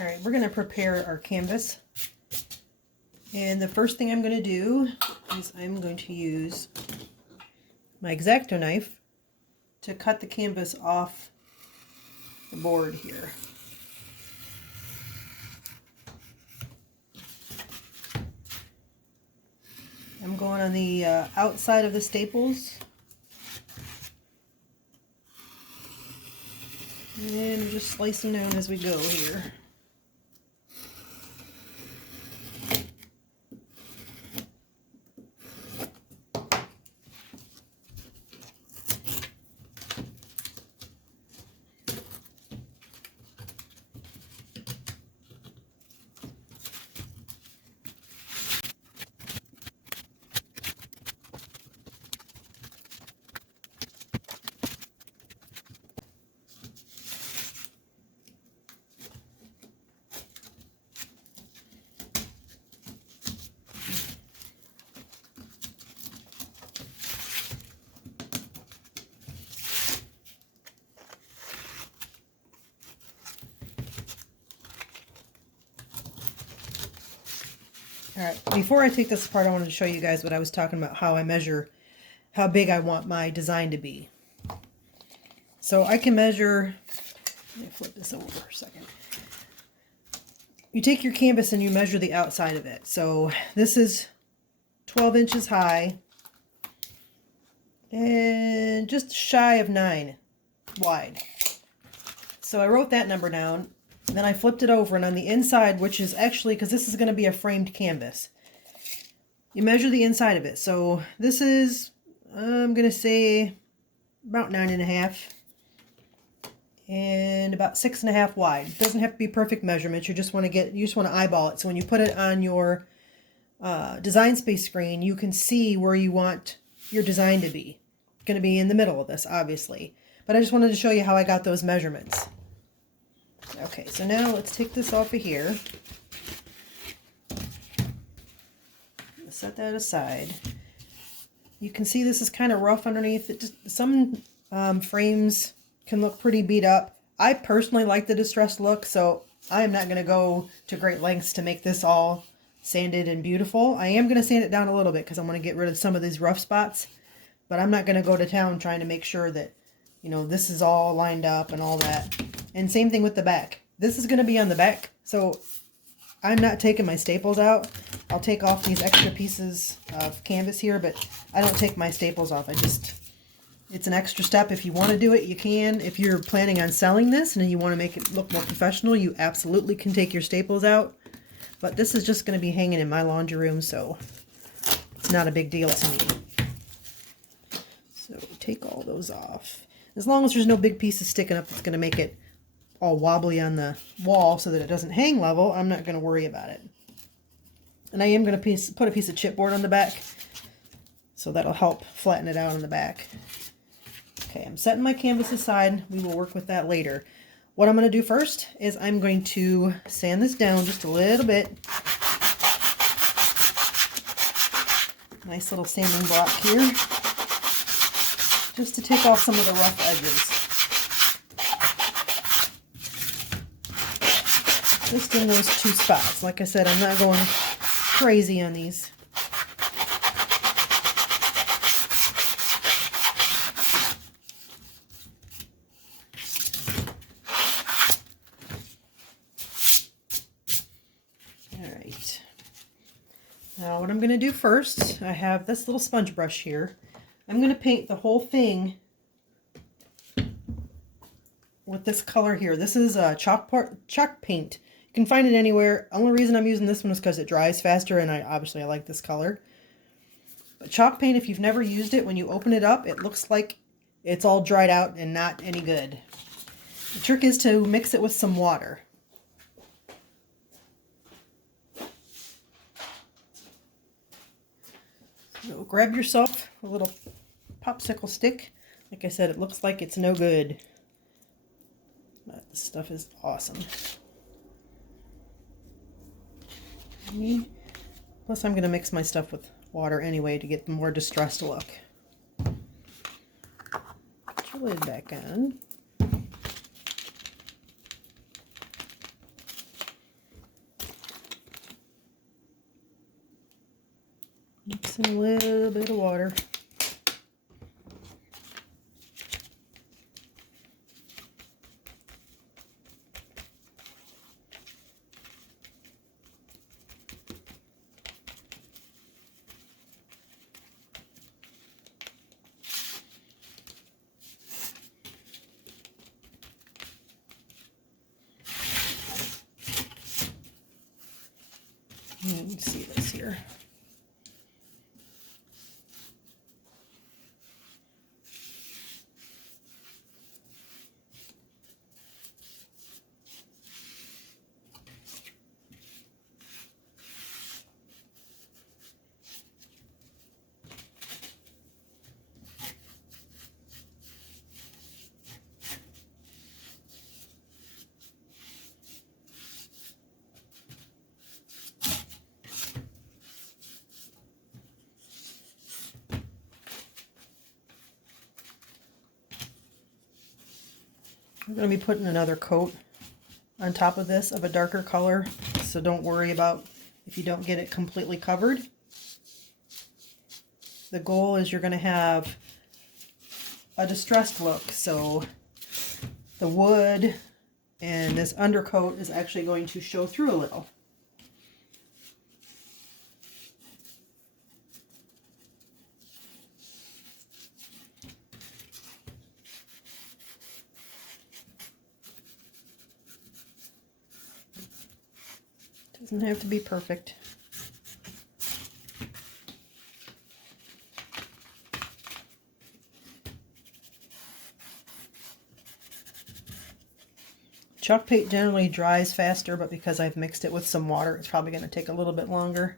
All right, we're going to prepare our canvas. And the first thing I'm going to do is I'm going to use my X-Acto knife to cut the canvas off the board here. I'm going on the outside of the staples. And we're just slicing down as we go here. Alright, before I take this apart, I wanted to show you guys what I was talking about, how I measure how big I want my design to be. So I can measure, let me flip this over for a second. You take your canvas and you measure the outside of it. So this is 12 inches high and just shy of 9 wide. So I wrote that number down. Then I flipped it over, and on the inside, which is actually, because this is going to be a framed canvas, you measure the inside of it. So this is, I'm going to say about 9.5 and about 6.5 wide. It doesn't have to be perfect measurements. You just want to eyeball it. So when you put it on your design space screen, you can see where you want your design to be. It's going to be in the middle of this, obviously. But I just wanted to show you how I got those measurements. Okay, so now let's take this off of here. Set that aside. You can see this is kind of rough underneath. Some frames can look pretty beat up. I personally like the distressed look, so I am not going to go to great lengths to make this all sanded and beautiful. I am going to sand it down a little bit because I want to get rid of some of these rough spots, but I'm not going to go to town trying to make sure that, you know, this is all lined up and all that. And same thing with the back. This is going to be on the back, so I'm not taking my staples out. I'll take off these extra pieces of canvas here, but I don't take my staples off. It's an extra step. If you want to do it, you can. If you're planning on selling this and you want to make it look more professional, you absolutely can take your staples out. But this is just going to be hanging in my laundry room, so it's not a big deal to me. So take all those off. As long as there's no big pieces sticking up that's going to make it all wobbly on the wall so that it doesn't hang level, I'm not going to worry about it. And I am going to put a piece of chipboard on the back, so that'll help flatten it out on the back. Okay, I'm setting my canvas aside. We will work with that later. What I'm going to do first is I'm going to sand this down just a little bit. Nice little sanding block here, just to take off some of the rough edges. Just in those two spots. Like I said, I'm not going crazy on these. Alright. Now what I'm going to do first, I have this little sponge brush here. I'm going to paint the whole thing with this color here. This is chalk paint. You can find it anywhere. Only reason I'm using this one is because it dries faster, and I like this color. But chalk paint, if you've never used it, when you open it up, it looks like it's all dried out and not any good. The trick is to mix it with some water. So grab yourself a little popsicle stick. Like I said, it looks like it's no good, but this stuff is awesome. Plus I'm going to mix my stuff with water anyway to get the more distressed look. Put your lid back on. Just a little bit of water. You can see this here. I'm going to be putting another coat on top of this of a darker color, so don't worry about if you don't get it completely covered. The goal is you're going to have a distressed look, so the wood and this undercoat is actually going to show through a little. Doesn't have to be perfect. Chalk paint generally dries faster, but because I've mixed it with some water, it's probably going to take a little bit longer.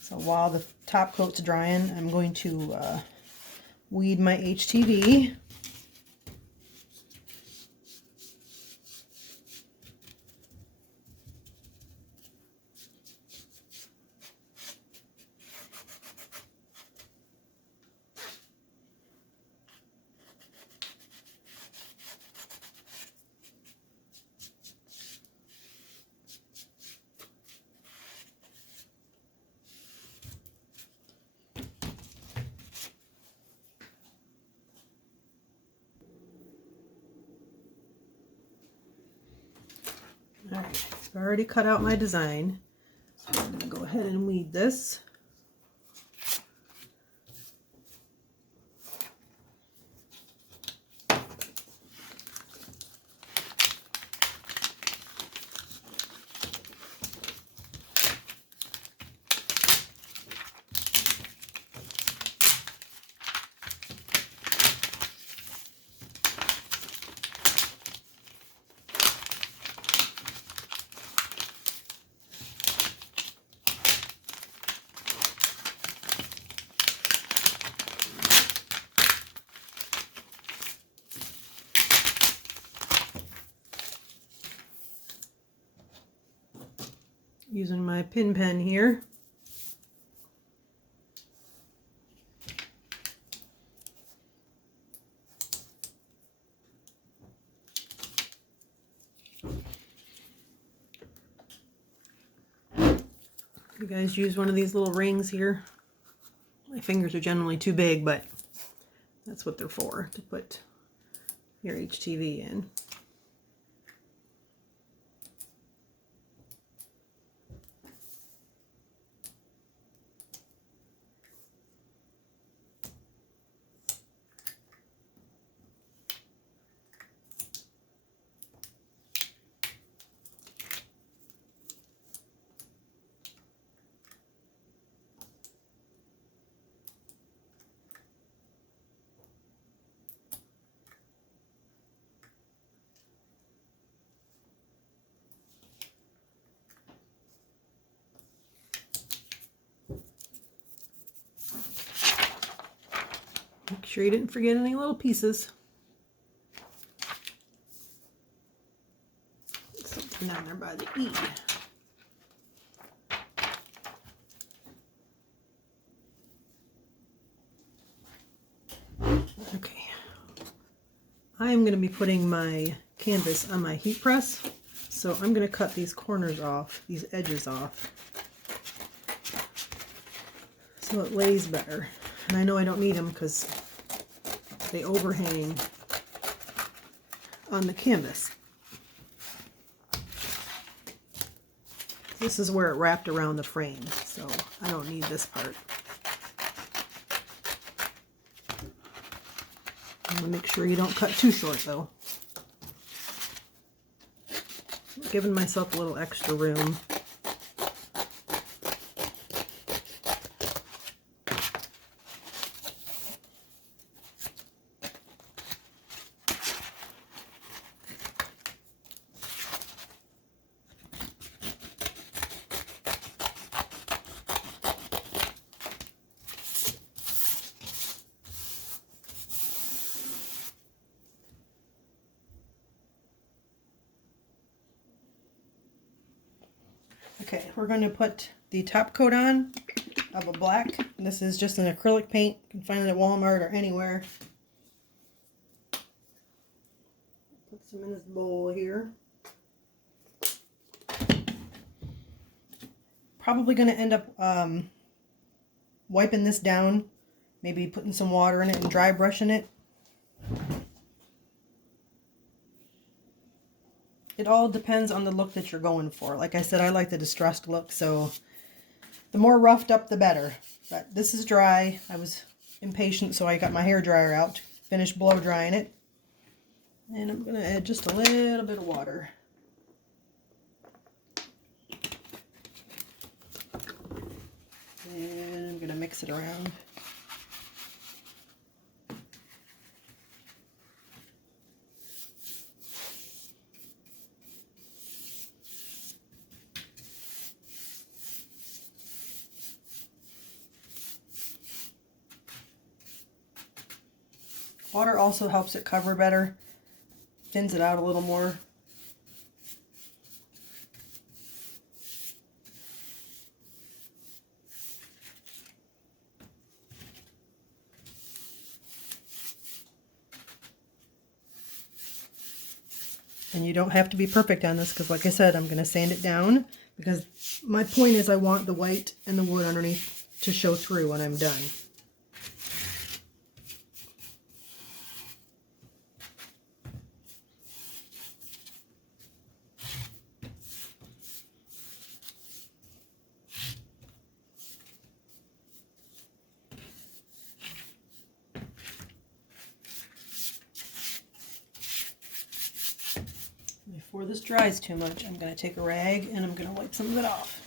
So while the top coat's drying, I'm going to weed my HTV. Alright, I've already cut out my design, so I'm going to go ahead and weed this. Using my pin pen here. You guys use one of these little rings here. My fingers are generally too big, but that's what they're for, to put your HTV in. Make sure you didn't forget any little pieces. Something down there by the E. Okay. I'm going to be putting my canvas on my heat press, so I'm going to cut these corners off, these edges off. so it lays better. And I know I don't need them because they overhang on the canvas. This is where it wrapped around the frame, so I don't need this part. I'm gonna make sure you don't cut too short though. Giving myself a little extra room. Okay, we're going to put the top coat on of a black. This is just an acrylic paint. You can find it at Walmart or anywhere. Put some in this bowl here. Probably going to end up wiping this down, maybe putting some water in it and dry brushing it. It all depends on the look that you're going for. Like I said, I like the distressed look, so the more roughed up, the better. But this is dry. I was impatient, so I got my hair dryer out to finish blow drying it. And I'm going to add just a little bit of water. And I'm going to mix it around. Water also helps it cover better, thins it out a little more. And you don't have to be perfect on this because, like I said, I'm going to sand it down because my point is I want the white and the wood underneath to show through when I'm done. Before this dries too much, I'm going to take a rag and I'm going to wipe some of it off.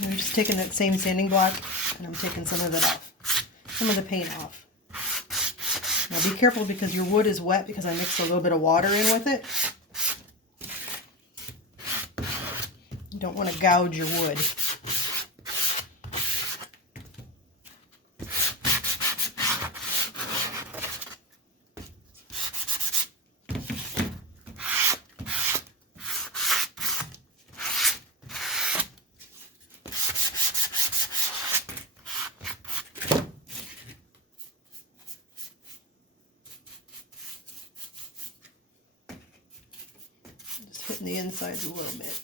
I'm just taking that same sanding block and I'm taking some of it off, some of the paint off. Now be careful because your wood is wet because I mixed a little bit of water in with it. You don't want to gouge your wood. Hitting the insides a little bit.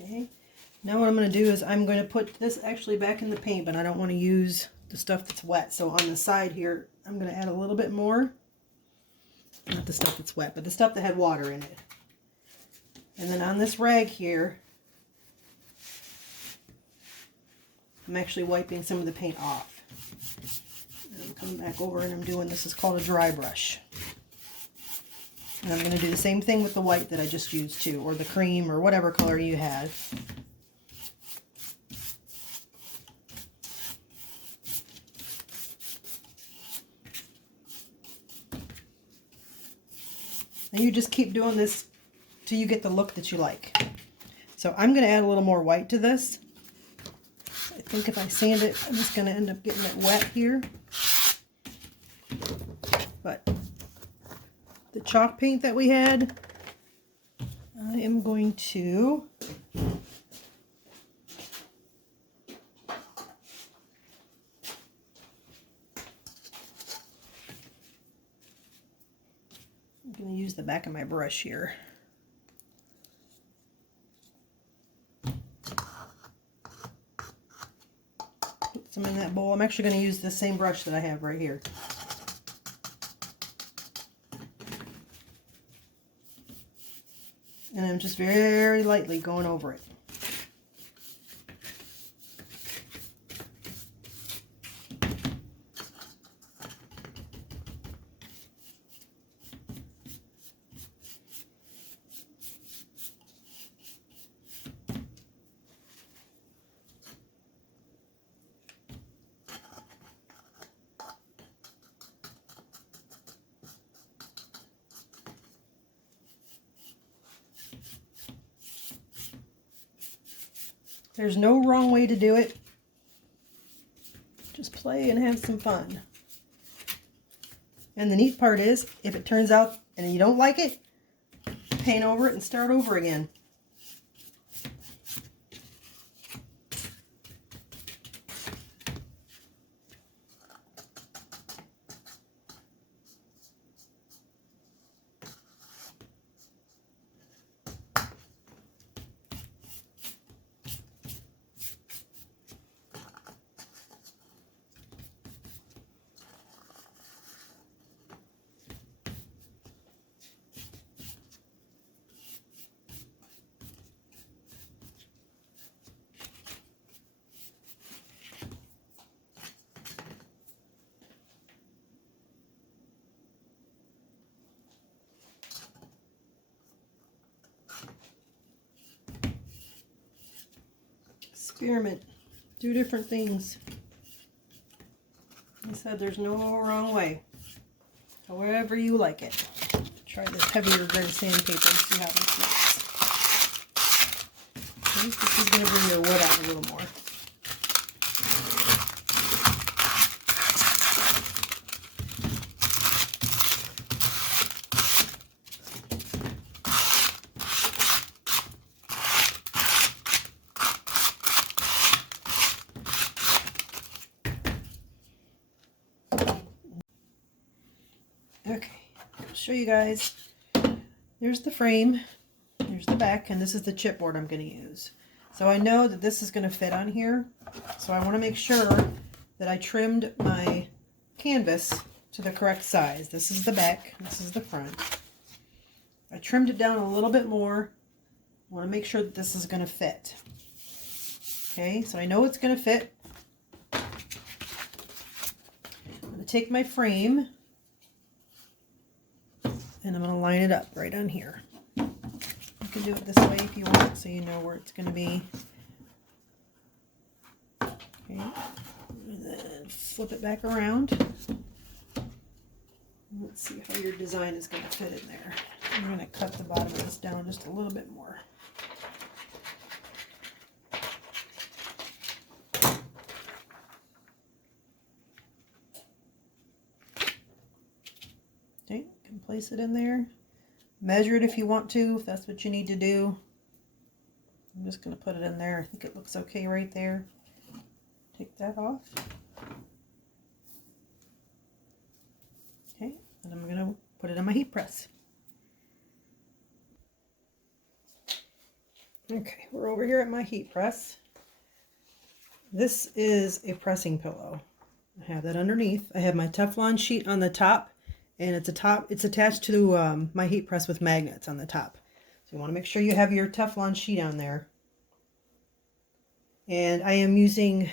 Okay, now what I'm going to do is I'm going to put this actually back in the paint, but I don't want to use the stuff that's wet. So on the side here, I'm going to add a little bit more. Not the stuff that's wet, but the stuff that had water in it. And then on this rag here, I'm actually wiping some of the paint off. And I'm coming back over and I'm doing, this is called a dry brush. And I'm going to do the same thing with the white that I just used too, or the cream, or whatever color you had. And you just keep doing this till you get the look that you like. So I'm going to add a little more white to this. I think if I sand it, I'm just going to end up getting it wet here. But the chalk paint that we had, I am going to use the back of my brush here. Put some in that bowl. I'm actually going to use the same brush that I have right here. And I'm just very lightly going over it. There's no wrong way to do it. Just play and have some fun. And the neat part is, if it turns out and you don't like it, paint over it and start over again. Experiment. Do different things. Like I said, there's no wrong way. However you like it. Try this heavier gray sandpaper and see how this looks. Okay, this is going to bring your wood out a little more. Okay, I'll show you guys. There's the frame, there's the back, and this is the chipboard I'm going to use. So I know that this is going to fit on here, so I want to make sure that I trimmed my canvas to the correct size. This is the back, this is the front. I trimmed it down a little bit more. I want to make sure that this is going to fit. Okay, so I know it's going to fit. I'm going to take my frame and I'm going to line it up right on here. You can do it this way if you want, so you know where it's going to be. Okay. And then flip it back around. Let's see how your design is going to fit in there. I'm going to cut the bottom of this down just a little bit more. Okay, you can place it in there. Measure it if you want to, if that's what you need to do. I'm just going to put it in there. I think it looks okay right there. Take that off. Okay, and I'm going to put it on my heat press. Okay, we're over here at my heat press. This is a pressing pillow. I have that underneath. I have my Teflon sheet on the top. And it's attached to my heat press with magnets on the top. So you want to make sure you have your Teflon sheet on there. And I am using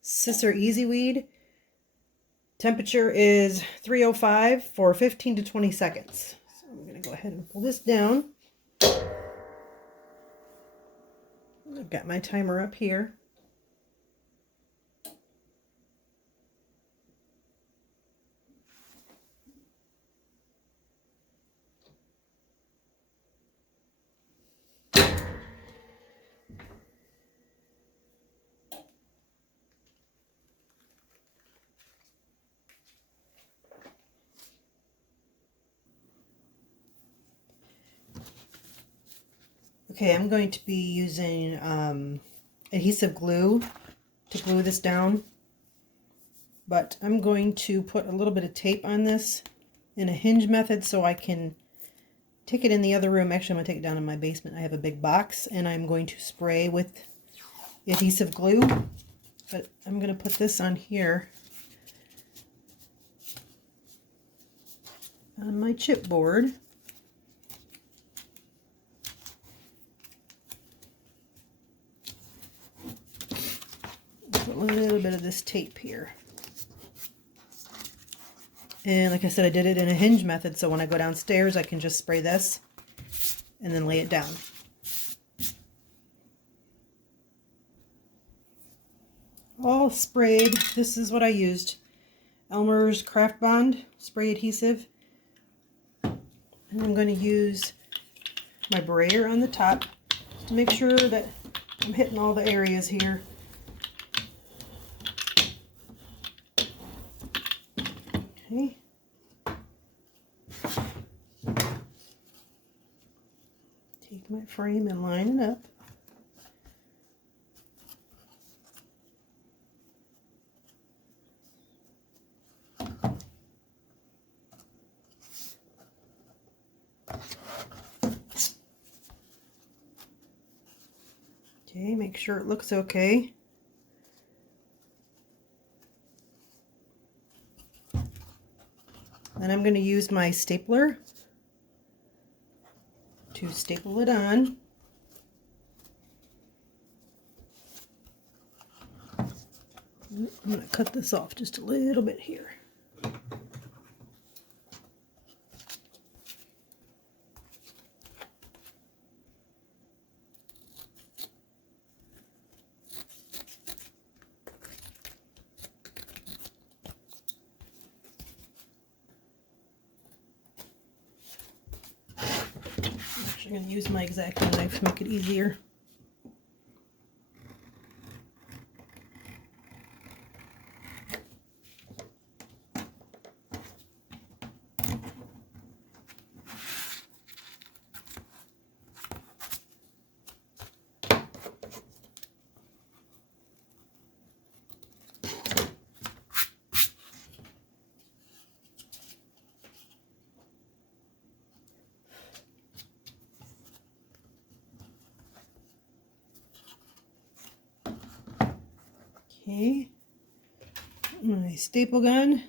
Scissor Easy Weed. Temperature is 305 for 15 to 20 seconds. So I'm going going to go ahead and pull this down. I've got my timer up here. Okay, I'm going to be using adhesive glue to glue this down, but I'm going to put a little bit of tape on this in a hinge method so I can take it in the other room. Actually, I'm going to take it down in my basement. I have a big box, and I'm going to spray with adhesive glue, but I'm going to put this on here on my chipboard. Put a little bit of this tape here. And like I said, I did it in a hinge method, so when I go downstairs, I can just spray this and then lay it down. All sprayed. This is what I used. Elmer's Craft Bond spray adhesive. And I'm going to use my brayer on the top to make sure that I'm hitting all the areas here. Okay. Take my frame and line it up. Okay, make sure it looks okay. Then I'm going to use my stapler to staple it on. I'm going to cut this off just a little bit here. I'm going to use my X-Acto knife to make it easier. Okay, my staple gun.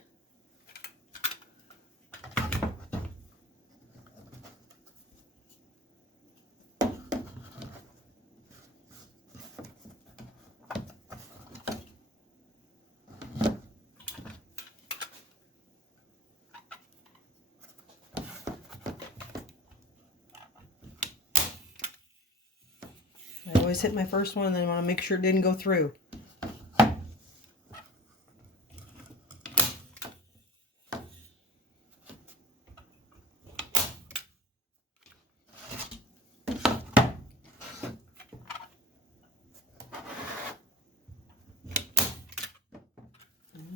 I always hit my first one and then I want to make sure it didn't go through.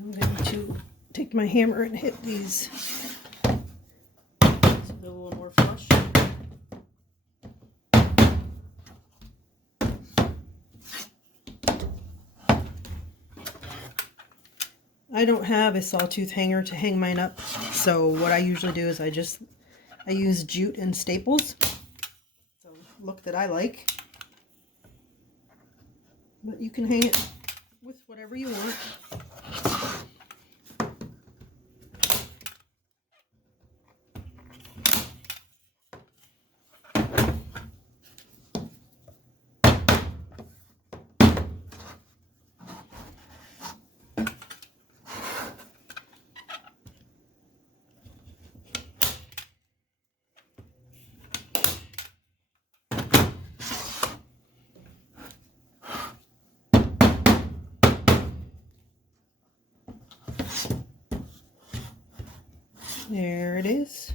I'm going to take my hammer and hit these so they're a little more flush. I don't have a sawtooth hanger to hang mine up, so what I usually do is I use jute and staples. It's a look that I like. But you can hang it with whatever you want. There it is.